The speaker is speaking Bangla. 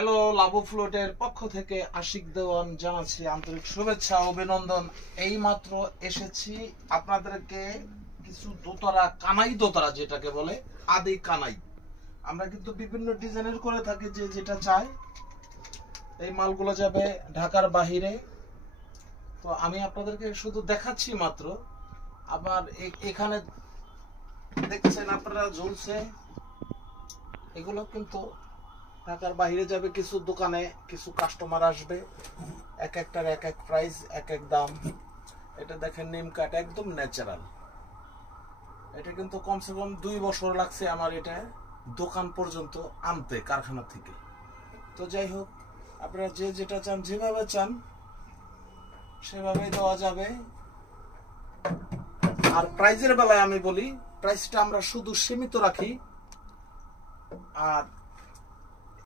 হ্যালো, লাবু ফ্লোটের পক্ষ থেকে আশিক দেওয়ান জানাচ্ছি আন্তরিক শুভেচ্ছা অভিনন্দন। এই মাত্র এসেছি আপনাদেরকে কিছু দোতারা, কানাই দোতারা যেটাকে বলে আদি কানাই। আমরা কিন্তু বিভিন্ন ডিজাইনের করে থাকি, যে যেটা চায়। এই মালগুলো যাবে ঢাকার বাহিরে। তো আমি আপনাদেরকে শুধু দেখাচ্ছি মাত্র। আবার এখানে দেখছেন আপনারা ঝুলছে, এগুলো কিন্তু ঢাকার বাইরে যাবে। কিছু দোকানে কিছু কাস্টমার আসবে, এক একটার এক এক প্রাইস, এক এক দাম। এটা দেখেন নিম কাঠ, একদম ন্যাচারাল। এটা কিন্তু কমসে কম 2 বছর লাগছে আমার এটা দোকান পর্যন্ত আনতে, কারখানা থেকে। তো যাই হোক, আপনারা যে যেটা চান, যেভাবে চান সেভাবে দেওয়া যাবে। আর প্রাইজের বেলায় আমি বলি, প্রাইসটা আমরা শুধু সীমিত রাখি। আর